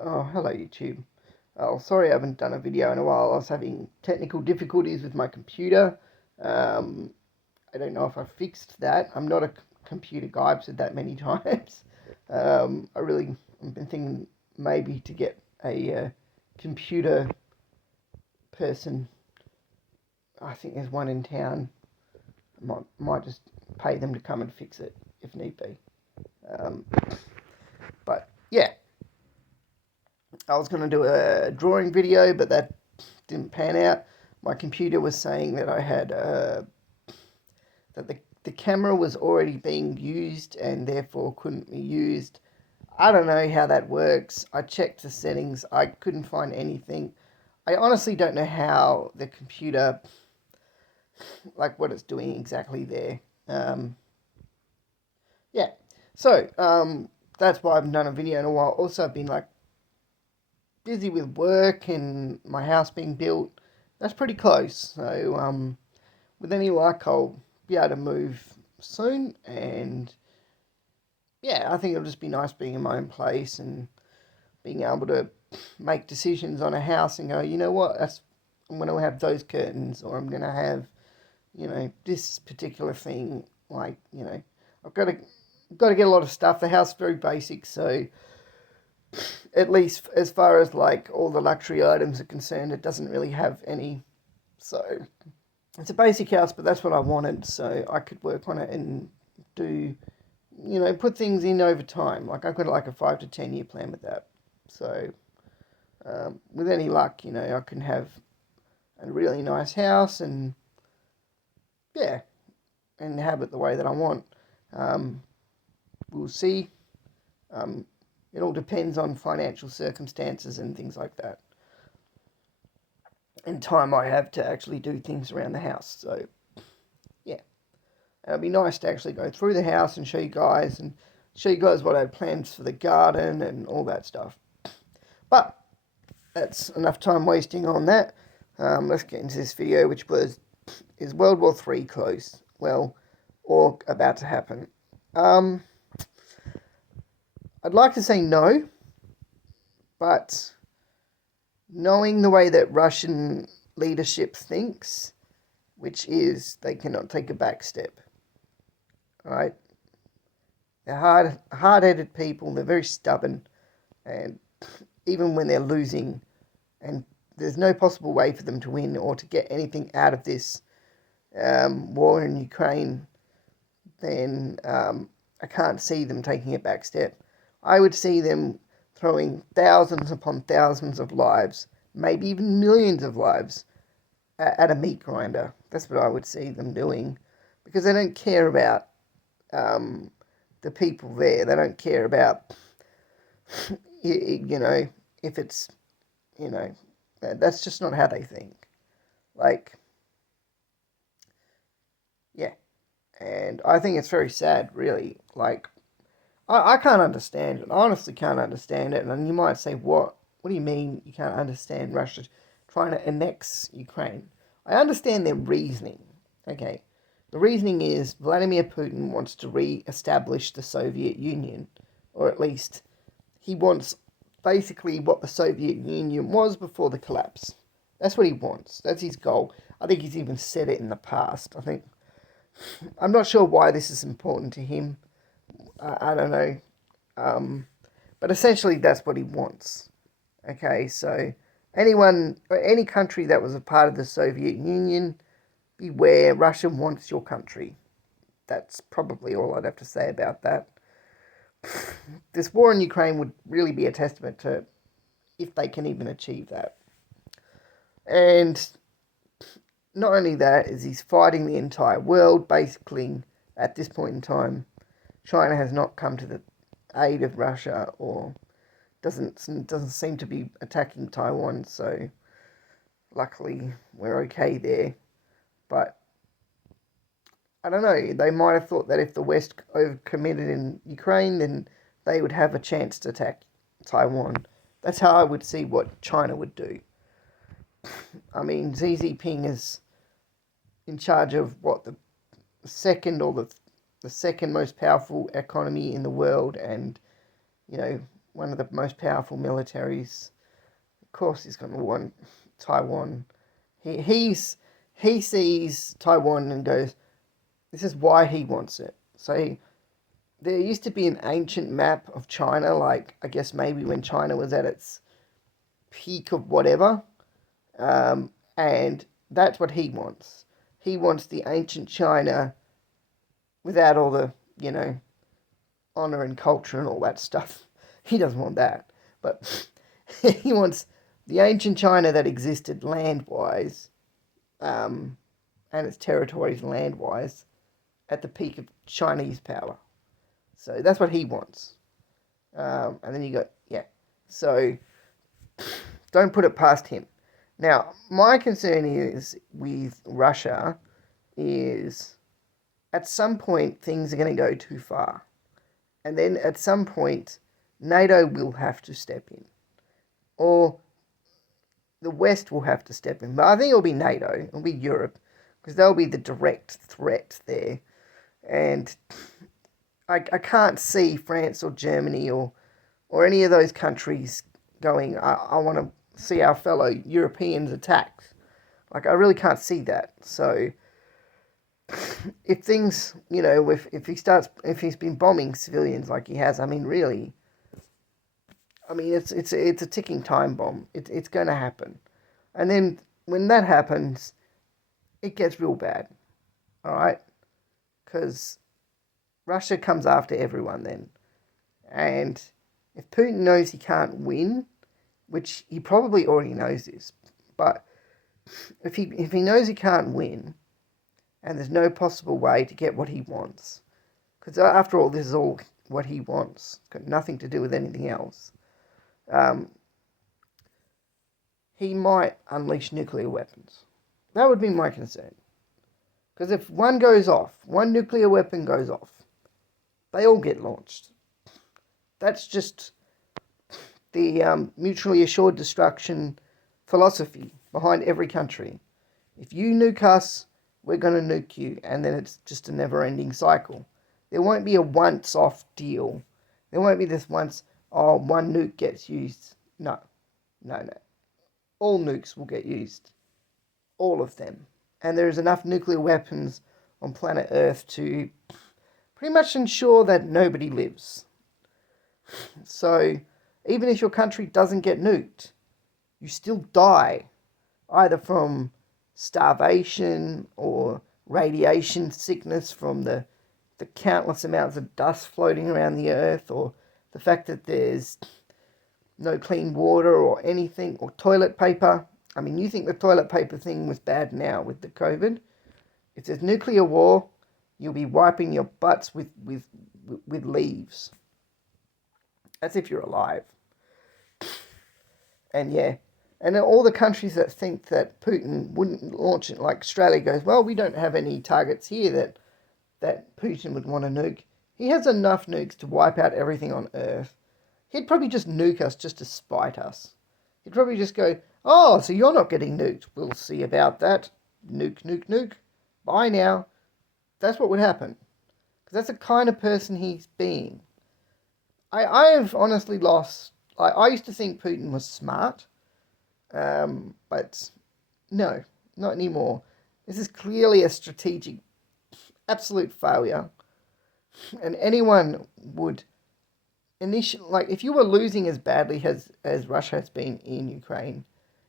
Oh, hello YouTube. Oh, sorry I haven't done a video in a while. I was having technical difficulties with my computer. Um, I don't know if I fixed that. I'm not a computer guy. I've said that many times. I've been thinking maybe to get a computer person. I think there's one in town. I might just pay them to come and fix it if need be. Um, but yeah, I was going to do a drawing video, but that didn't pan out. My computer was saying that I had that the camera was already being used and therefore couldn't be used. I don't know how that works. I checked the settings. I couldn't find anything. I honestly don't know how the computer, like what it's doing exactly there. Um, yeah. So that's why I haven't done a video in a while. Also, I've been like busy with work and my house being built. That's pretty close. So with any luck, I'll be able to move soon. And yeah, I think it'll just be nice being in my own place and being able to make decisions on a house and go, you know what, I'm going to have those curtains, or I'm going to have, this particular thing. Like, I've got to get a lot of stuff. The house is very basic, so at least as far as like all the luxury items are concerned, it doesn't really have any. So it's a basic house, but that's what I wanted, so I could work on it and do, put things in over time. Like I've got like a 5 to 10 year plan with that. So with any luck, I can have a really nice house and yeah, and have it the way that I want. Um, we'll see. Um, it all depends on financial circumstances and things like that, and time I have to actually do things around the house. So yeah, it'd be nice to actually go through the house and show you guys what I had plans for the garden and all that stuff. But that's enough time wasting on that. Let's get into this video, which is World War III close? Well, or about to happen? I'd like to say no, but knowing the way that Russian leadership thinks, which is they cannot take a back step, right? They're hard-headed people. They're very stubborn, and even when they're losing, and there's no possible way for them to win or to get anything out of this war in Ukraine, then I can't see them taking a back step. I would see them throwing thousands upon thousands of lives, maybe even millions of lives, at a meat grinder. That's what I would see them doing, because they don't care about the people there. They don't care about, if it's, that's just not how they think. Like, yeah. And I think it's very sad, really. Like, I can't understand it. I honestly can't understand it. And you might say, what? What do you mean you can't understand Russia trying to annex Ukraine? I understand their reasoning. Okay. The reasoning is Vladimir Putin wants to re-establish the Soviet Union. Or at least he wants basically what the Soviet Union was before the collapse. That's what he wants. That's his goal. I think he's even said it in the past. I'm not sure why this is important to him. I don't know. But essentially that's what he wants. Okay, so any country that was a part of the Soviet Union, beware, Russia wants your country. That's probably all I'd have to say about that. This war in Ukraine would really be a testament to if they can even achieve that. And not only that, is he's fighting the entire world, basically, at this point in time. China has not come to the aid of Russia, or doesn't seem to be attacking Taiwan, so luckily we're okay there. But I don't know, they might have thought that if the West overcommitted in Ukraine, then they would have a chance to attack Taiwan. That's how I would see what China would do. I mean, Xi Jinping is in charge of what, the second or the second most powerful economy in the world, and one of the most powerful militaries. Of course, he's going to want Taiwan. He sees Taiwan and goes, this is why he wants it. So there used to be an ancient map of China, like I guess maybe when China was at its peak of whatever, and that's what he wants. He wants the ancient China without all the, honor and culture and all that stuff. He doesn't want that. But he wants the ancient China that existed land-wise, and its territories land-wise, at the peak of Chinese power. So that's what he wants. And then you got, So don't put it past him. Now, my concern is with Russia is at some point things are going to go too far. And then at some point, NATO will have to step in. Or the West will have to step in. But I think it'll be NATO, it'll be Europe, because they'll be the direct threat there. And I can't see France or Germany or any of those countries going, I want to see our fellow Europeans attacked. Like, I really can't see that. So if things, if he's been bombing civilians like he has, really, it's a ticking time bomb. It's going to happen. And then when that happens, it gets real bad. All right? Because Russia comes after everyone then. And if Putin knows he can't win, which he probably already knows this, but if he knows he can't win, and there's no possible way to get what he wants, because after all, this is all what he wants, it's got nothing to do with anything else, he might unleash nuclear weapons. That would be my concern. Because if one nuclear weapon goes off, they all get launched. That's just the mutually assured destruction philosophy behind every country. If you nuke us, we're going to nuke you, and then it's just a never-ending cycle. There won't be a once-off deal. There won't be this one nuke gets used. No. All nukes will get used. All of them. And there's enough nuclear weapons on planet Earth to pretty much ensure that nobody lives. So, even if your country doesn't get nuked, you still die, either from starvation or radiation sickness from the countless amounts of dust floating around the earth, or the fact that there's no clean water or anything, or toilet paper. You think the toilet paper thing was bad now with the COVID? If there's nuclear war, you'll be wiping your butts with leaves. That's if you're alive. And all the countries that think that Putin wouldn't launch it, like Australia goes, well, we don't have any targets here that Putin would want to nuke. He has enough nukes to wipe out everything on Earth. He'd probably just nuke us just to spite us. He'd probably just go, oh, so you're not getting nuked. We'll see about that. Nuke, nuke, nuke. Bye now. That's what would happen. Because that's the kind of person he's being. I have honestly lost... I used to think Putin was smart. But no, not anymore. This is clearly a strategic, absolute failure. And anyone would if you were losing as badly as Russia has been in Ukraine,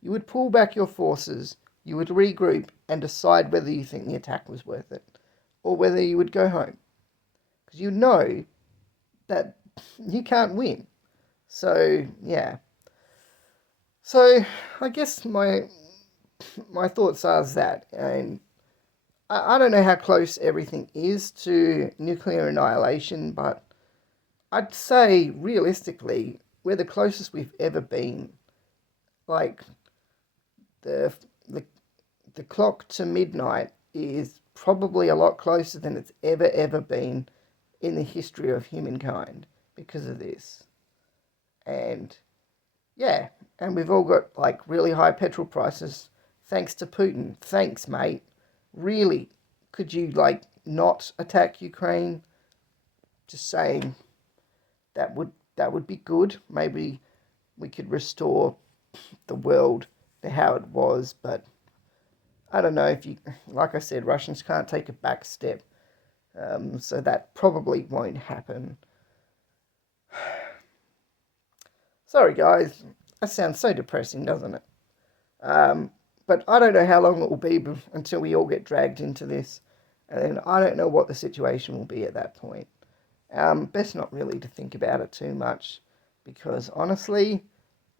you would pull back your forces, you would regroup and decide whether you think the attack was worth it, or whether you would go home. Because you know that you can't win. So, yeah. So, I guess my thoughts are that, and I don't know how close everything is to nuclear annihilation, but I'd say, realistically, we're the closest we've ever been. Like, the clock to midnight is probably a lot closer than it's ever been in the history of humankind because of this. And, yeah, and we've all got, really high petrol prices thanks to Putin. Thanks, mate. Really, could you, not attack Ukraine? Just saying, that that would be good. Maybe we could restore the world to how it was, but I don't know if you, like I said, Russians can't take a back step, so that probably won't happen. Sorry, guys, that sounds so depressing, doesn't it? But I don't know how long it will be until we all get dragged into this, and then I don't know what the situation will be at that point. Best not really to think about it too much, because honestly,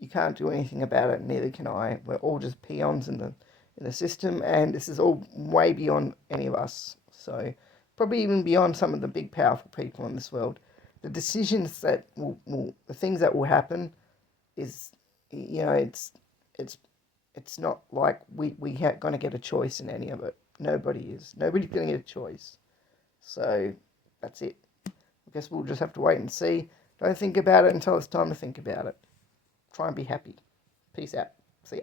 you can't do anything about it. Neither can I. We're all just peons in the system, and this is all way beyond any of us. So probably even beyond some of the big powerful people in this world. The decisions that the things that will happen is, it's not like we going to get a choice in any of it. Nobody is. Nobody's going to get a choice. So that's it. I guess we'll just have to wait and see. Don't think about it until it's time to think about it. Try and be happy. Peace out. See ya.